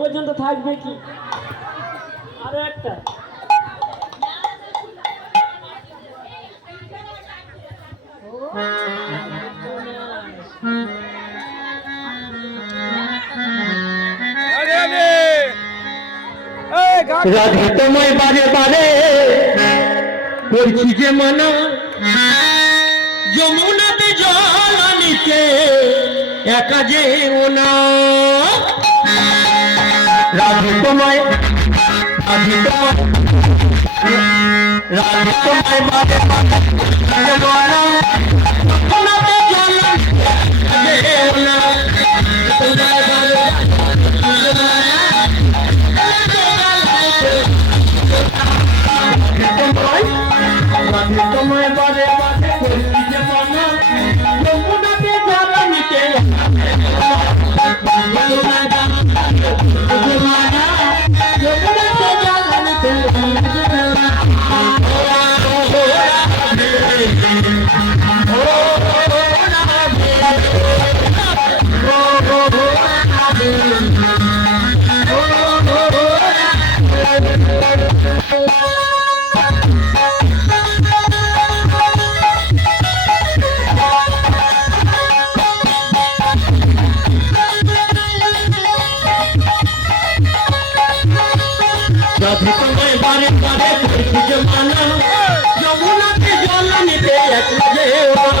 পর্যন্ত থাকবে কি? আরও একটা। রাধে তোমায় বারে বারে করছি যে মানা। যমুনাতে জল আনিতে একা যে ওনা রাধে তোমায় রাধে তোমায়। রাধে তোমায় বারে বারে করছি যে মানা যমুনাতে জল আনিতে একা যে ওনা তোমায়। বারে বারে তোমায়। রাধে তোমায় বারে বারে করছি যে মানা যমুনাতে জল নিতে একলা যে ওরা।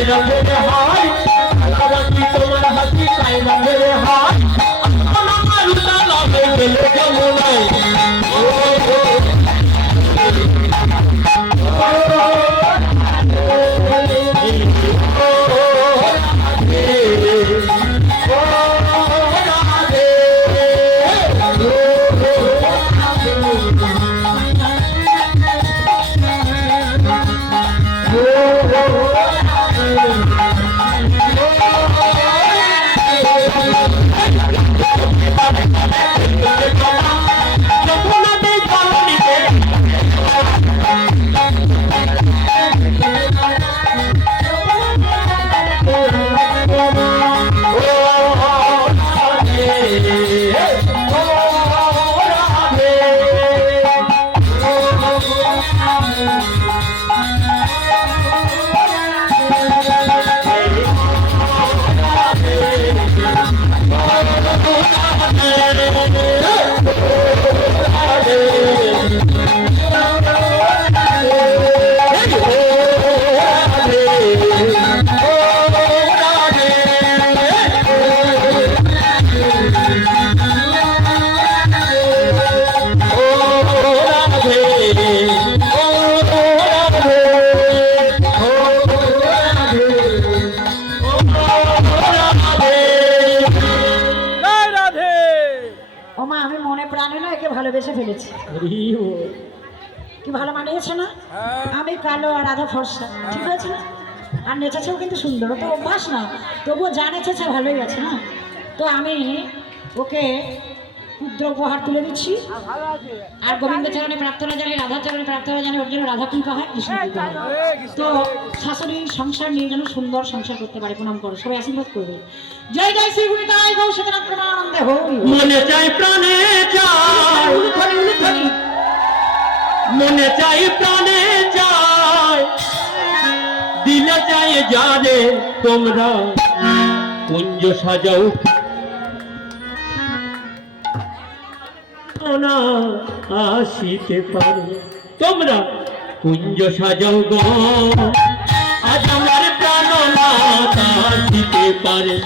Hey, ভালোবেসে ফেলেছি। কি ভালো মানিয়েছে না? আমি কালো আর আধা ফর্সা। ঠিক আছে? না আর নেচেছেও কিন্তু সুন্দর। তো অভ্যাস না। তবুও যা নেচেছে ভালোই আছে না? তো আমি ওকে ক্ষুদ্র উপহার তুলে দিচ্ছি। আর গোবিন্দ চরণে প্রার্থনা জানাই রাধা চরণে প্রার্থনা জানাই ওর জন্য রাধা কৃপা হয় কৃষ্ণ কৃপা তো শাশুড়ি সংসার নিয়ে যেন সুন্দর সংসার করতে পারে প্রণাম করো সবাই আশীর্বাদ করবে। জয় জয় শ্রী গুণী তাই গৌ হরি। মনে চাই প্রাণে চাই। মনে চাই প্রাণে চাই। দিলে চাই যারে তোমরা। কুঞ্জ সাজাও না আসিতে পারে। তোমরা কুঞ্জ সাজাও গো। আজ আমার প্রাণ না আসিতে পারে।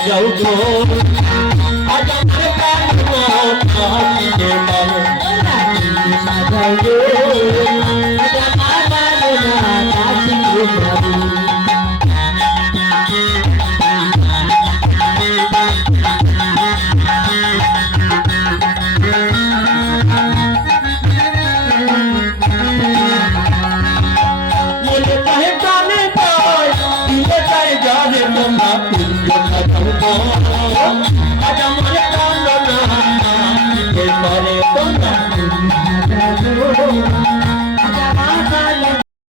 চন্দ্র সাজাও গো